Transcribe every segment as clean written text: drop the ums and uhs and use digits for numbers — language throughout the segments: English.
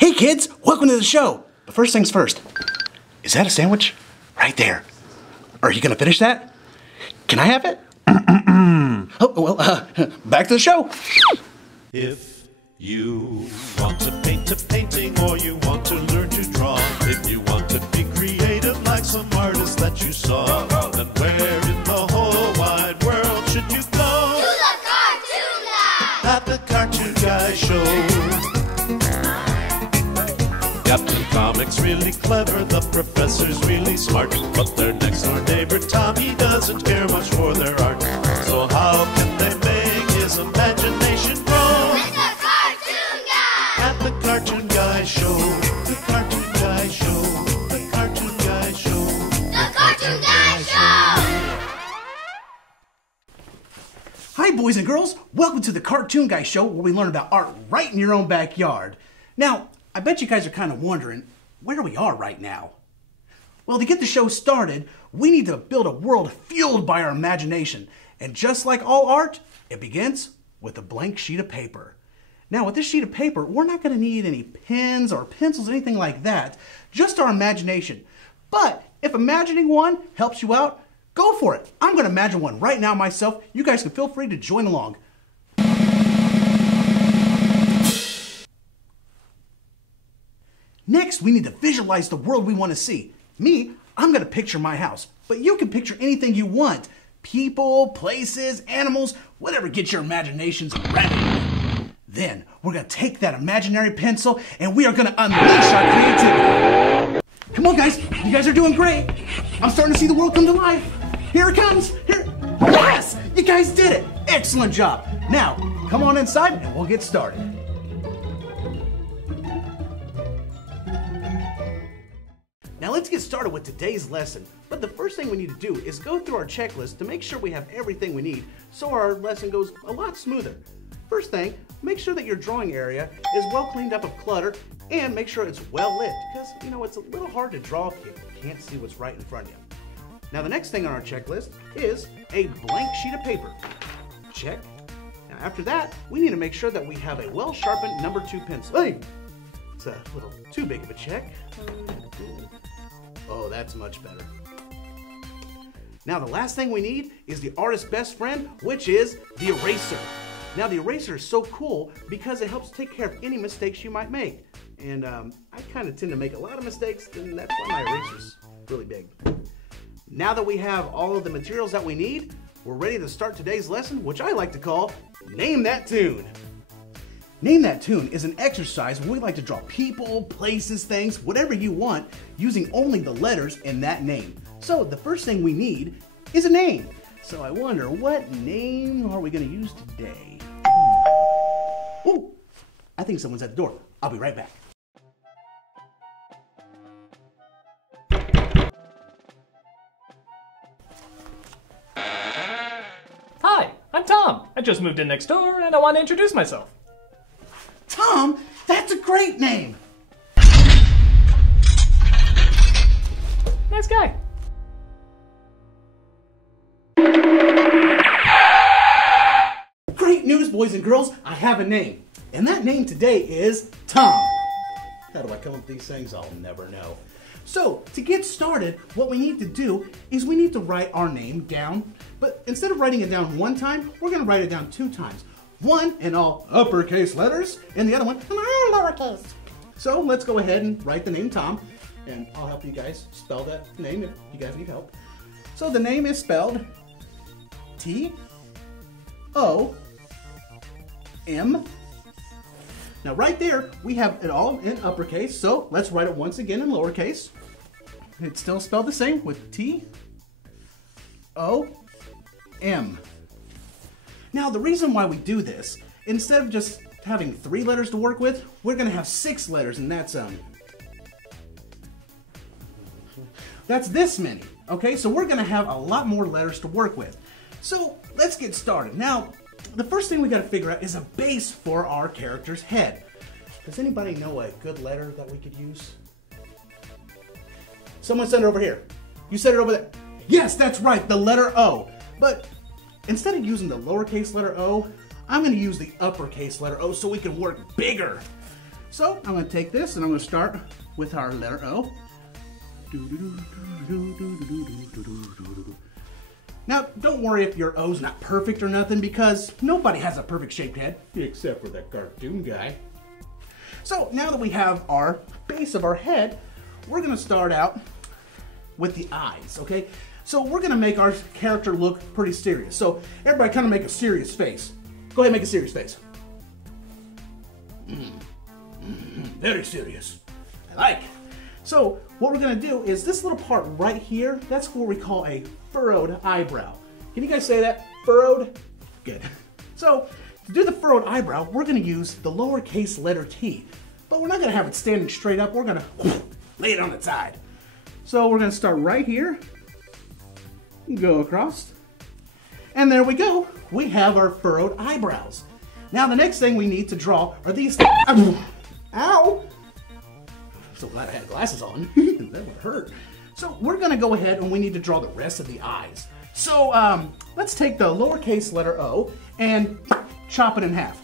Hey kids, welcome to the show. But first things first, is that a sandwich? Right there. Are you gonna finish that? Can I have it? Oh, well, back to the show. If you want to paint a painting or you want to learn to draw, if you want to be creative like some artists that you saw, then where in the whole wide world should you go? To the Cartoon Lab! At the Cartoon Guy Show. Captain Comic's really clever, the professor's really smart, but their next door neighbor Tommy doesn't care much for their art. So how can they make his imagination grow? With the Cartoon Guy! At the Cartoon Guy Show. The Cartoon Guy Show. The Cartoon Guy Show. The Cartoon Guy Show! Hi boys and girls, welcome to the Cartoon Guy Show where we learn about art right in your own backyard. Now, I bet you guys are kind of wondering where we are right now. Well, to get the show started, we need to build a world fueled by our imagination. And just like all art, it begins with a blank sheet of paper. Now, with this sheet of paper, we're not going to need any pens or pencils, anything like that, just our imagination. But if imagining one helps you out, go for it. I'm going to imagine one right now myself. You guys can feel free to join along. Next, we need to visualize the world we want to see. Me, I'm going to picture my house, but you can picture anything you want. People, places, animals, whatever gets your imaginations running. Then, we're going to take that imaginary pencil and we are going to unleash our creativity. Come on, guys. You guys are doing great. I'm starting to see the world come to life. Here it comes. Here. Yes! You guys did it. Excellent job. Now, come on inside and we'll get started. Now let's get started with today's lesson. But the first thing we need to do is go through our checklist to make sure we have everything we need so our lesson goes a lot smoother. First thing, make sure that your drawing area is well cleaned up of clutter and make sure it's well lit because, you know, it's a little hard to draw if you can't see what's right in front of you. Now the next thing on our checklist is a blank sheet of paper. Check. Now after that, we need to make sure that we have a well-sharpened number 2 pencil. Hey! It's a little too big of a check. Oh, that's much better. Now the last thing we need is the artist's best friend, which is the eraser. Now the eraser is so cool because it helps take care of any mistakes you might make. And I kind of tend to make a lot of mistakes, and that's why my eraser's really big. Now that we have all of the materials that we need, we're ready to start today's lesson, which I like to call Name That Tune. Name That Tune is an exercise where we like to draw people, places, things, whatever you want, using only the letters in that name. So the first thing we need is a name. So I wonder, what name are we going to use today? Oh, I think someone's at the door. I'll be right back. Hi, I'm Tom. I just moved in next door and I want to introduce myself. Tom, that's a great name. Nice guy. Great news, boys and girls. I have a name. And that name today is Tom. How do I come up with these things? I'll never know. So, to get started, what we need to do is we need to write our name down. But instead of writing it down one time, we're going to write it down 2 times. One in all uppercase letters, and the other one in all lowercase. So let's go ahead and write the name Tom, and I'll help you guys spell that name if you guys need help. So the name is spelled T-O-M. Now right there, we have it all in uppercase, so let's write it once again in lowercase. It's still spelled the same with T-O-M. Now, the reason why we do this, instead of just having 3 letters to work with, we're going to have 6 letters, and that's this many. Okay, so we're going to have a lot more letters to work with. So, let's get started. Now, the first thing we got to figure out is a base for our character's head. Does anybody know a good letter that we could use? Someone send it over here. You said it over there. Yes, that's right, the letter O. But instead of using the lowercase letter O, I'm going to use the uppercase letter O so we can work bigger. So I'm going to take this and I'm going to start with our letter O. Now, don't worry if your O's not perfect or nothing, because nobody has a perfect shaped head, except for that cartoon guy. So now that we have our base of our head, we're going to start out with the eyes, okay? So we're going to make our character look pretty serious. So everybody kind of make a serious face. Go ahead and make a serious face. Very serious. I like it. So what we're going to do is this little part right here, that's what we call a furrowed eyebrow. Can you guys say that? Furrowed? Good. So to do the furrowed eyebrow, we're going to use the lowercase letter T. But we're not going to have it standing straight up. We're going to lay it on its side. So we're going to start right here. Go across. And there we go. We have our furrowed eyebrows. Now the next thing we need to draw are these. Ow! So glad I had glasses on. That would hurt. So we're going to go ahead and we need to draw the rest of the eyes. So let's take the lowercase letter O and chop it in half.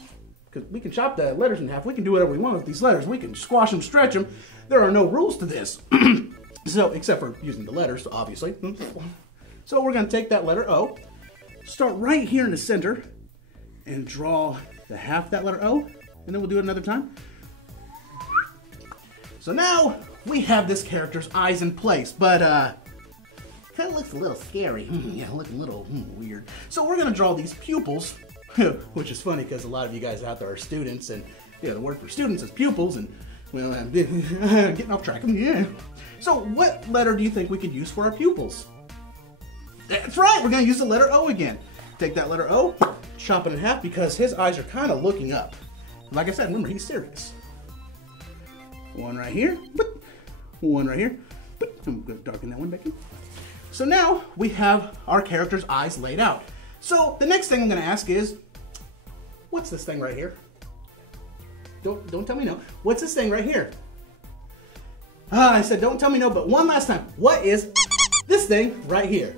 Because we can chop the letters in half. We can do whatever we want with these letters. We can squash them, stretch them. There are no rules to this. So, except for using the letters, obviously. So we're going to take that letter O, start right here in the center, and draw the half of that letter O, and then we'll do it another time. So now we have this character's eyes in place, but kind of looks a little scary. Yeah, looking a little weird. So we're going to draw these pupils, which is funny because a lot of you guys out there are students, and yeah, the word for students is pupils, and well, I'm getting off track. Yeah. So what letter do you think we could use for our pupils? That's right, we're going to use the letter O again. Take that letter O, chop it in half because his eyes are kind of looking up. Like I said, remember, he's serious. One right here, one right here. I'm going to darken that one back in. So now we have our character's eyes laid out. So the next thing I'm going to ask is, what's this thing right here? Don't tell me no. What's this thing right here? I said don't tell me no, but one last time. What is this thing right here?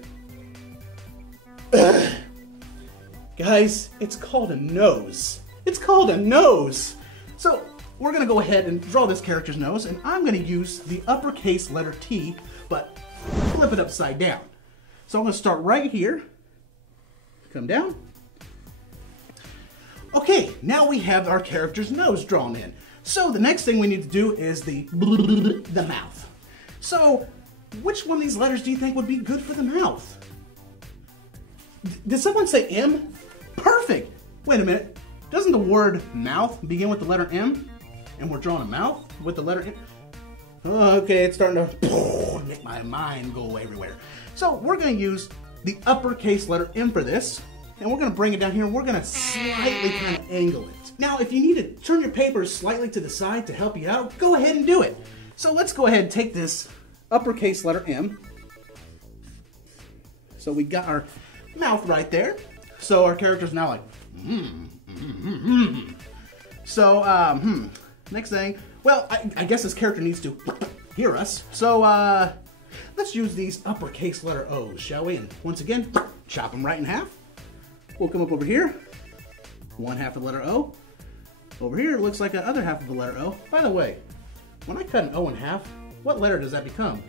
Guys, it's called a nose. It's called a nose. So we're going to go ahead and draw this character's nose, and I'm going to use the uppercase letter T, but flip it upside down. So I'm going to start right here, come down. Okay, now we have our character's nose drawn in. So the next thing we need to do is the mouth. So which one of these letters do you think would be good for the mouth? Did someone say M? Perfect. Wait a minute. Doesn't the word mouth begin with the letter M? And we're drawing a mouth with the letter M? Oh, okay, it's starting to make my mind go everywhere. So we're going to use the uppercase letter M for this. And we're going to bring it down here and we're going to slightly kind of angle it. Now, if you need to turn your papers slightly to the side to help you out, go ahead and do it. So let's go ahead and take this uppercase letter M. So we got our mouth right there. So our character's now like, So, next thing, well, I guess this character needs to hear us. So, let's use these uppercase letter O's, shall we? And once again, chop them right in half. We'll come up over here, one half of the letter O. Over here, it looks like the other half of the letter O. By the way, when I cut an O in half, what letter does that become?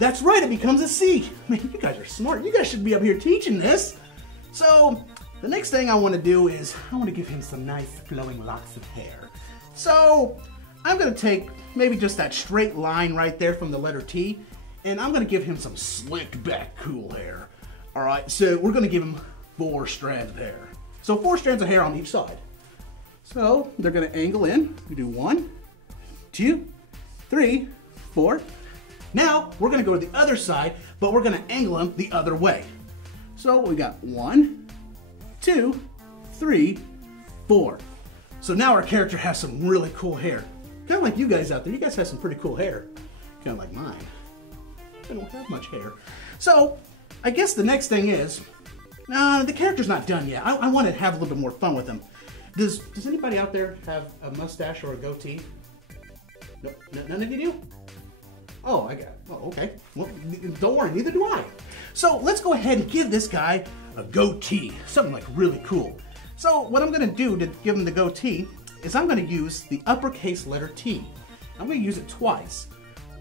That's right, it becomes a C. Man, you guys are smart. You guys should be up here teaching this. So, the next thing I want to do is, I want to give him some nice flowing locks of hair. So, I'm going to take maybe just that straight line right there from the letter T, and I'm going to give him some slicked back cool hair. All right, so we're going to give him 4 strands of hair. So 4 strands of hair on each side. So they're going to angle in. We do 1, 2, 3, 4. Now we're going to go to the other side, but we're going to angle them the other way. So we got 1, 2, 3, 4. So now our character has some really cool hair. Kind of like you guys out there. You guys have some pretty cool hair. Kind of like mine. I don't have much hair. So I guess the next thing is, the character's not done yet. I want to have a little bit more fun with him. Does anybody out there have a mustache or a goatee? No, none of you do? Oh, I got it. Oh, okay. Well, don't worry, neither do I. So let's go ahead and give this guy a goatee. Something like really cool. So what I'm going to do to give him the goatee is I'm going to use the uppercase letter T. I'm going to use it twice.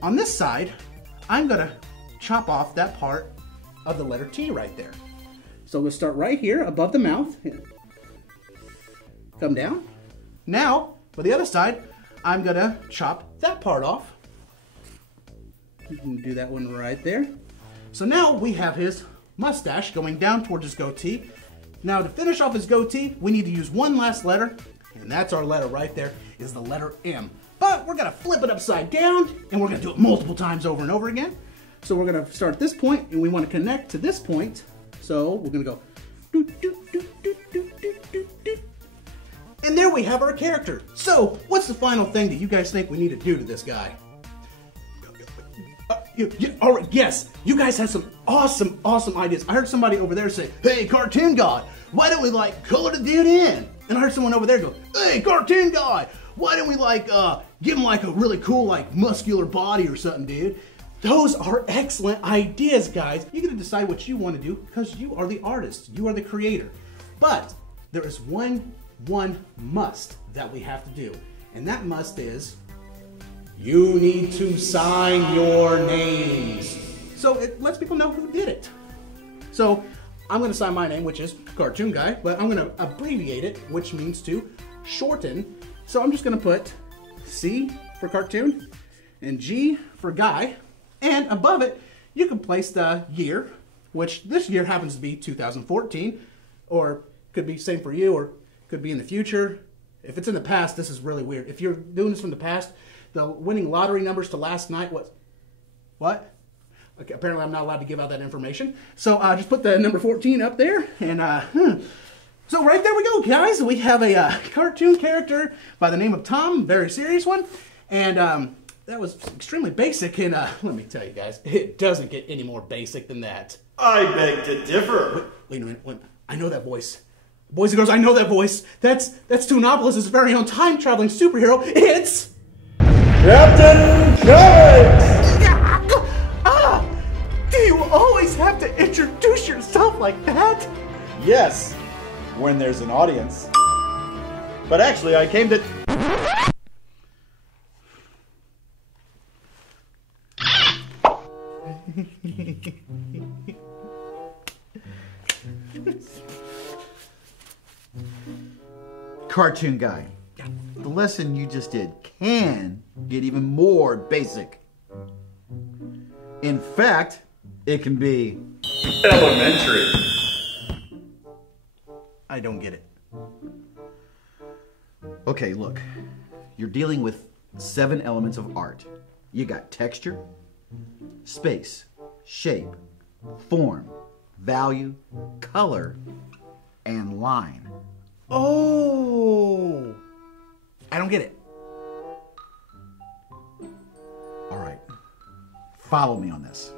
On this side, I'm going to chop off that part of the letter T right there. So we'll start right here above the mouth. Come down. Now, for the other side, I'm going to chop that part off. You can do that one right there. So now we have his mustache going down towards his goatee. Now to finish off his goatee, we need to use one last letter, and that's our letter right there, is the letter M. But we're gonna flip it upside down, and we're gonna do it multiple times over and over again. So we're gonna start at this point, and we wanna connect to this point. So we're gonna go, doo, doo, doo, doo, doo, doo, doo, doo. And there we have our character. So what's the final thing that you guys think we need to do to this guy? All right, yes, you guys had some awesome ideas. I heard somebody over there say, hey, cartoon god, why don't we like color the dude in? And I heard someone over there go, hey, cartoon god, why don't we like give him like a really cool like muscular body or something, dude? Those are excellent ideas, guys. You get to decide what you want to do because you are the artist, you are the creator. But there is one must that we have to do, and that must is you need to sign your names. So it lets people know who did it. So I'm going to sign my name, which is Cartoon Guy, but I'm going to abbreviate it, which means to shorten. So I'm just going to put C for cartoon and G for guy. And above it, you can place the year, which this year happens to be 2014, or could be same for you, or could be in the future. If it's in the past, this is really weird. If you're doing this from the past, the winning lottery numbers to last night was, what? Okay, apparently I'm not allowed to give out that information. So just put the number 14 up there, and so right there we go, guys. We have a cartoon character by the name of Tom, very serious one, and that was extremely basic, and let me tell you guys, it doesn't get any more basic than that. I beg to differ. Wait a minute, I know that voice. Boys and girls, I know that voice. That's Toonopolis' very own time-traveling superhero. It's Captain Jack! Do you always have to introduce yourself like that? Yes, when there's an audience. But actually, I came to... Cartoon Guy. The lesson you just did can get even more basic. In fact, it can be elementary. I don't get it. Okay, look. You're dealing with 7 elements of art. You got texture, space, shape, form, value, color, and line. Oh, I don't get it. All right, follow me on this.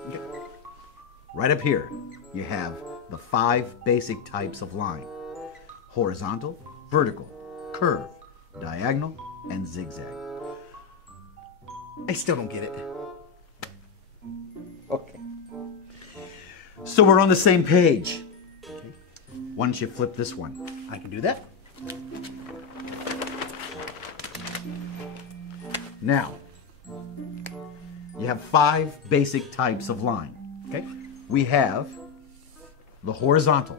Right up here, you have the 5 basic types of line: horizontal, vertical, curve, diagonal, and zigzag. I still don't get it. Okay. So we're on the same page. Why don't you flip this one? I can do that. Now, you have 5 basic types of line. Okay. We have the horizontal,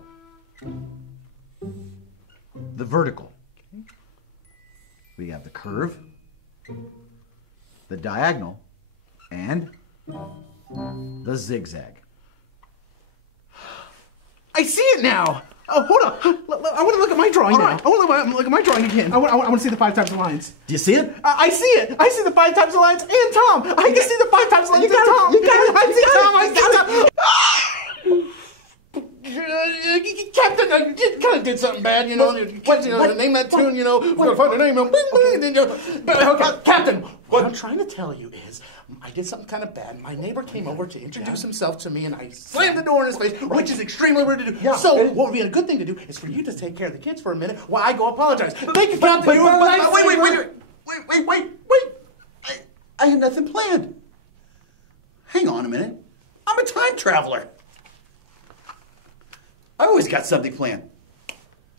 the vertical, we have the curve, the diagonal, and the zigzag. I see it now. Oh, hold on. I want to look at my drawing now. right. I want to look at my drawing again. I want to see the 5 types of lines. Do you see it? I see it. I see the 5 types of lines and Tom. I can see the 5 types of lines and Tom. You got it. I see Tom. I see Tom. Captain, I kind of did something bad, you know. Name that tune, you know. We're going to find the name. Captain, what I'm trying to tell you is, I did something kind of bad. My neighbor came over to introduce himself to me, and I slammed the door in his face, which is extremely rude to do. Yeah, so, what would be a good thing to do is for you to take care of the kids for a minute while I go apologize. Thank you, Captain. Wait. I had nothing planned. Hang on a minute. I'm a time traveler. I always got something planned.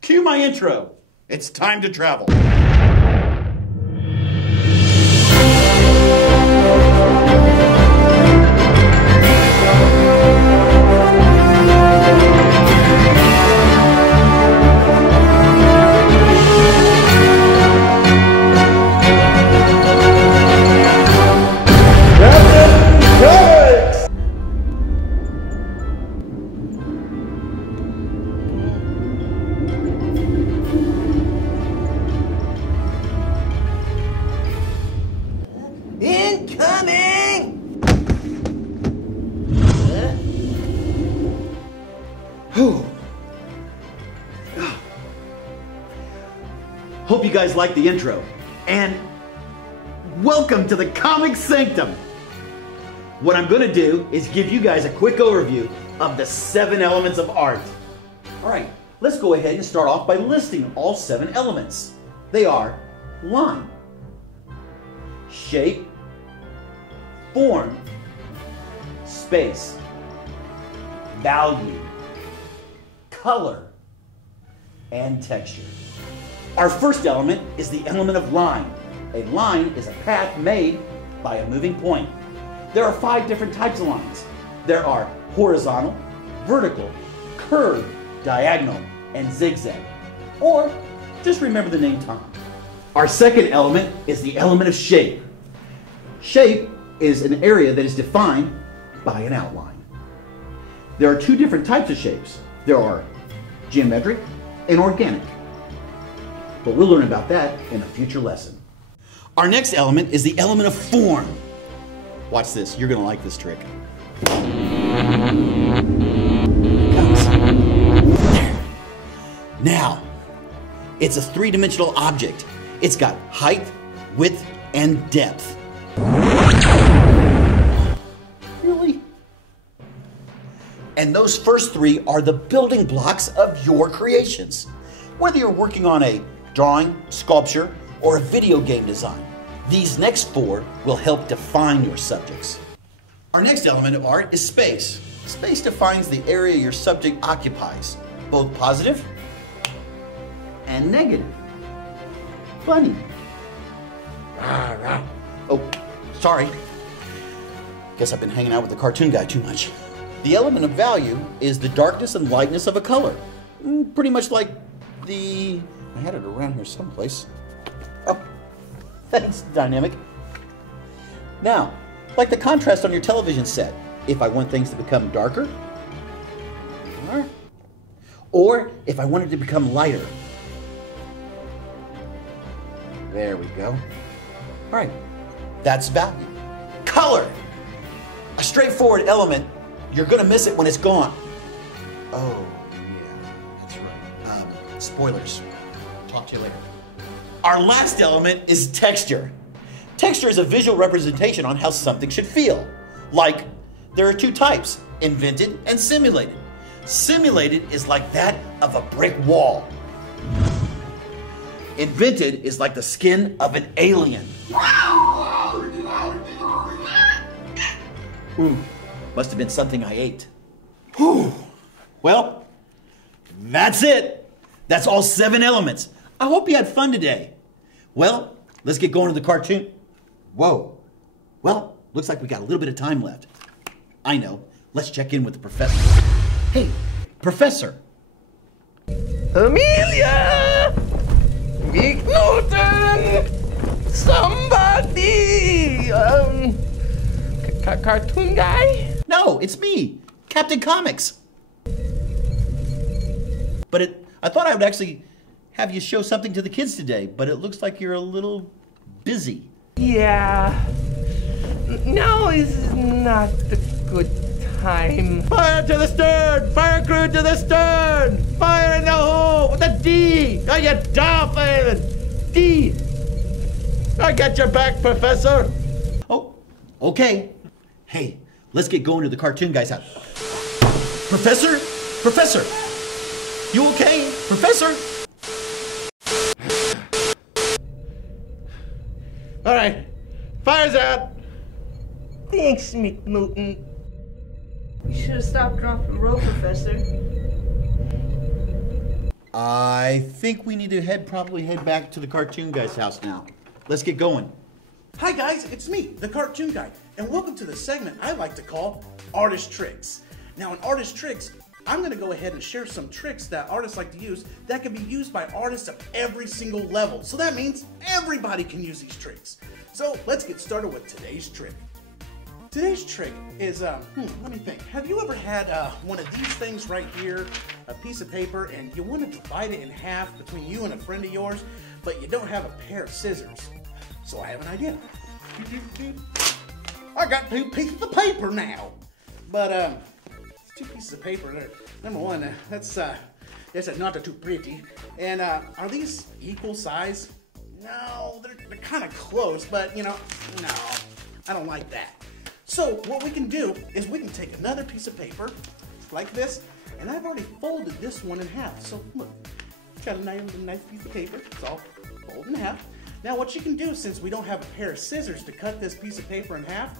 Cue my intro. It's time to travel. Incoming! Whew. Hope you guys liked the intro. And welcome to the Comic Sanctum. What I'm going to do is give you guys a quick overview of the 7 elements of art. All right, let's go ahead and start off by listing all 7 elements. They are line, shape, form, space, value, color, and texture. Our first element is the element of line. A line is a path made by a moving point. There are 5 different types of lines. There are horizontal, vertical, curved, diagonal, and zigzag. Or just remember the name Tom. Our second element is the element of shape. Shape is an area that is defined by an outline. There are 2 different types of shapes. There are geometric and organic. But we'll learn about that in a future lesson. Our next element is the element of form. Watch this, you're gonna like this trick. Now, it's a 3-dimensional object. It's got height, width, and depth. Really? And those first 3 are the building blocks of your creations. Whether you're working on a drawing, sculpture, or a video game design, these next 4 will help define your subjects. Our next element of art is space. Space defines the area your subject occupies, both positive and negative. Funny. Oh, sorry. Guess I've been hanging out with the cartoon guy too much. The element of value is the darkness and lightness of a color. Pretty much like I had it around here someplace. Oh, thanks, Dynamic. Now, like the contrast on your television set. If I want things to become darker, or if I want it to become lighter. There we go. All right, that's value. Color, a straightforward element. You're gonna miss it when it's gone. Oh, yeah, that's right. Spoilers. Talk to you later. Our last element is texture. Texture is a visual representation on how something should feel. Like, there are 2 types, invented and simulated. Simulated is like that of a brick wall. Invented is like the skin of an alien. Must have been something I ate. Well, that's it. That's all 7 elements. I hope you had fun today. Well, let's get going to the cartoon. Whoa. Well, looks like we got a little bit of time left. I know. Let's check in with the professor. Hey, Professor. Amelia! Big Newton! Somebody! Cartoon guy? No, it's me, Captain Comics. But I thought I would actually have you show something to the kids today, but it looks like you're a little busy. Yeah. Now is not the good time. Fire to the stern! Fire crew to the stern! Fire in the hole with a D! Oh, you dolphin! D! I got your back, Professor! Oh, okay. Hey, let's get going to the cartoon guy's house. Professor? Professor! You okay? Professor? All right, fire's out. Thanks, McNewton. You should have stopped dropping rope, Professor. I think we need to probably head back to the cartoon guy's house now. Let's get going. Hi guys, it's me, the cartoon guy, and welcome to the segment I like to call Artist Tricks. Now in Artist Tricks, I'm going to go ahead and share some tricks that artists like to use that can be used by artists of every single level. So that means everybody can use these tricks. So let's get started with today's trick. Today's trick is, let me think. Have you ever had one of these things right here, a piece of paper, and you want to divide it in half between you and a friend of yours, but you don't have a pair of scissors? So I have an idea. I got 2 pieces of paper now. But 2 pieces of paper. Number one, that's not too pretty. And are these equal size? No, they're kind of close, but you know, no, I don't like that. So what we can do is we can take another piece of paper like this, and I've already folded this one in half. So look, it's got a nice piece of paper. It's all folded in half. Now what you can do, since we don't have a pair of scissors to cut this piece of paper in half,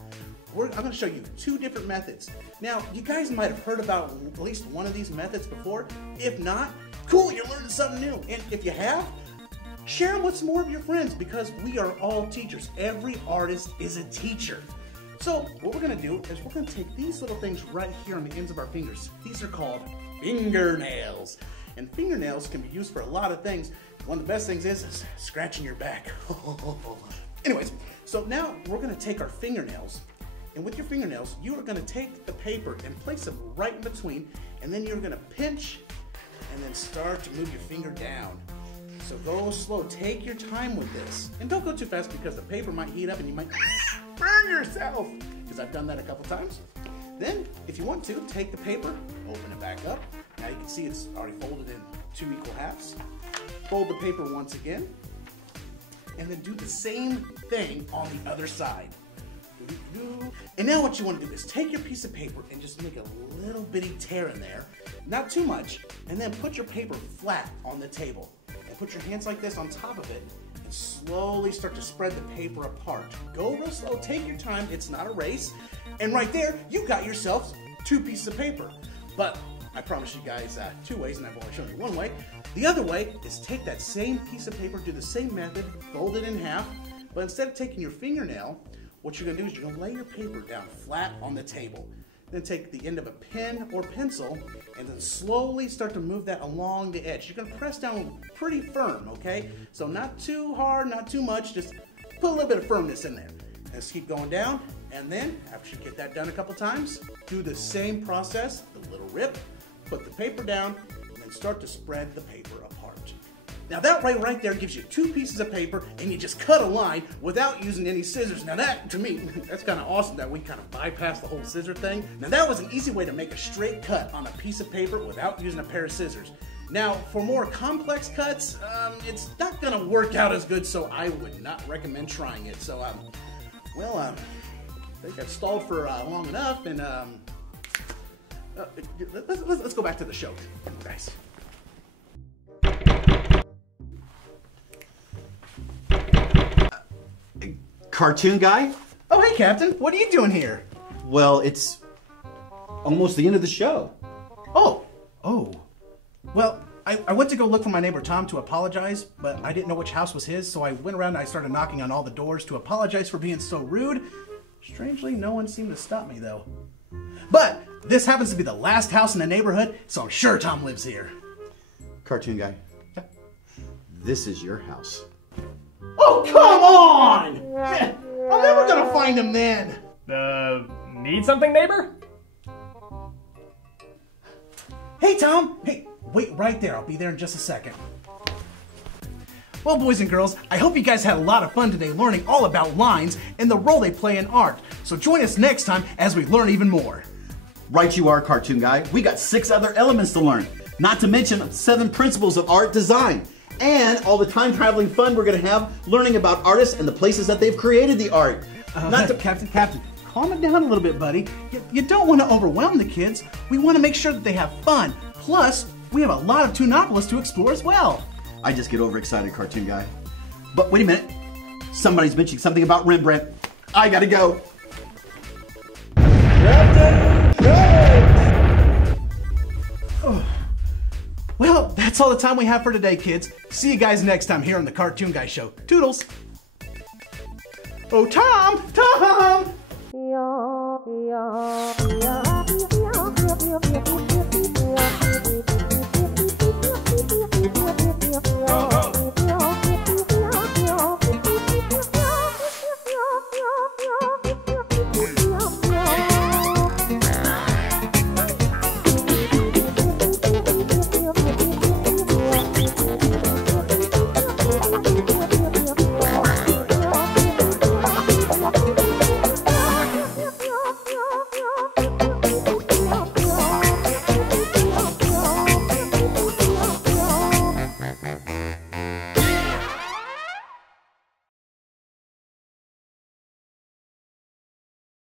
I'm going to show you 2 different methods. Now, you guys might have heard about at least one of these methods before. If not, cool, you're learning something new. And if you have, share them with some more of your friends, because we are all teachers. Every artist is a teacher. So what we're going to do is we're going to take these little things right here on the ends of our fingers. These are called fingernails. And fingernails can be used for a lot of things. One of the best things is scratching your back. Anyways, so now we're going to take our fingernails. And with your fingernails, you are going to take the paper and place them right in between, and then you're going to pinch and then start to move your finger down. So go slow, take your time with this. And don't go too fast, because the paper might heat up and you might burn yourself, because I've done that a couple times. Then, if you want to, take the paper, open it back up. Now you can see it's already folded in 2 equal halves. Fold the paper once again, and then do the same thing on the other side. And now what you want to do is take your piece of paper and just make a little bitty tear in there, not too much, and then put your paper flat on the table. And put your hands like this on top of it, and slowly start to spread the paper apart. Go real slow, take your time, it's not a race. And right there, you got yourself 2 pieces of paper. But I promise you guys 2 ways, and I've only shown you 1 way. The other way is take that same piece of paper, do the same method, fold it in half, but instead of taking your fingernail, what you're going to do is you're going to lay your paper down flat on the table. Then take the end of a pen or pencil and then slowly start to move that along the edge. You're going to press down pretty firm, okay? So not too hard, not too much, just put a little bit of firmness in there. Let's keep going down, and then after you get that done a couple times, do the same process, the little rip, put the paper down, and then start to spread the paper apart. Now that right there gives you 2 pieces of paper, and you just cut a line without using any scissors. Now that, to me, that's kind of awesome that we kind of bypassed the whole scissor thing. Now that was an easy way to make a straight cut on a piece of paper without using a pair of scissors. Now for more complex cuts, it's not going to work out as good, so I would not recommend trying it. So, I think I've stalled for long enough, and let's go back to the show, guys. Cartoon guy? Oh, hey, Captain. What are you doing here? Well, it's almost the end of the show. Oh. Well, I went to go look for my neighbor Tom to apologize, but I didn't know which house was his, so I went around and I started knocking on all the doors to apologize for being so rude. Strangely, no one seemed to stop me, though. But this happens to be the last house in the neighborhood, so I'm sure Tom lives here. Cartoon guy, this is your house. Oh, come on! Man, I'm never gonna find him then. Need something, neighbor? Hey, Tom. Hey, wait right there. I'll be there in just a second. Well, boys and girls, I hope you guys had a lot of fun today learning all about lines and the role they play in art. So join us next time as we learn even more. Right you are, Cartoon guy. We got 6 other elements to learn, not to mention 7 principles of art design, and all the time-traveling fun we're going to have learning about artists and the places that they've created the art. Captain, calm it down a little bit, buddy. You don't want to overwhelm the kids. We want to make sure that they have fun. Plus, we have a lot of Toonopolis to explore as well. I just get overexcited, Cartoon guy. But wait a minute. Somebody's mentioning something about Rembrandt. I gotta go. Oh. Well, that's all the time we have for today, kids. See you guys next time here on the Cartoon Guy Show. Toodles! Oh, Tom! Tom!